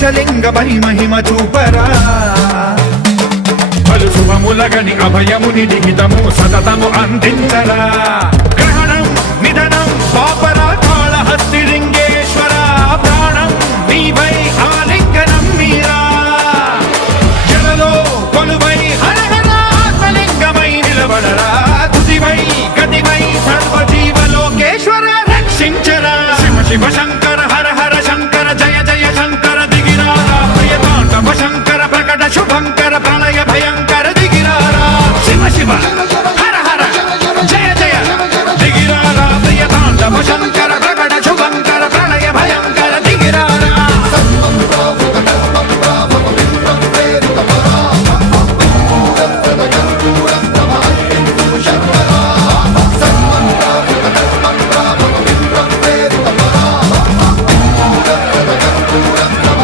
శేషలింగపై మహిమ చూపరా పలు శుభములగని అభయముని లిఖితము సతతము అందించరా గ్రహణం నిధనం పాపరా కాళహస్తి లింగేశ్వర ప్రాణం నీవై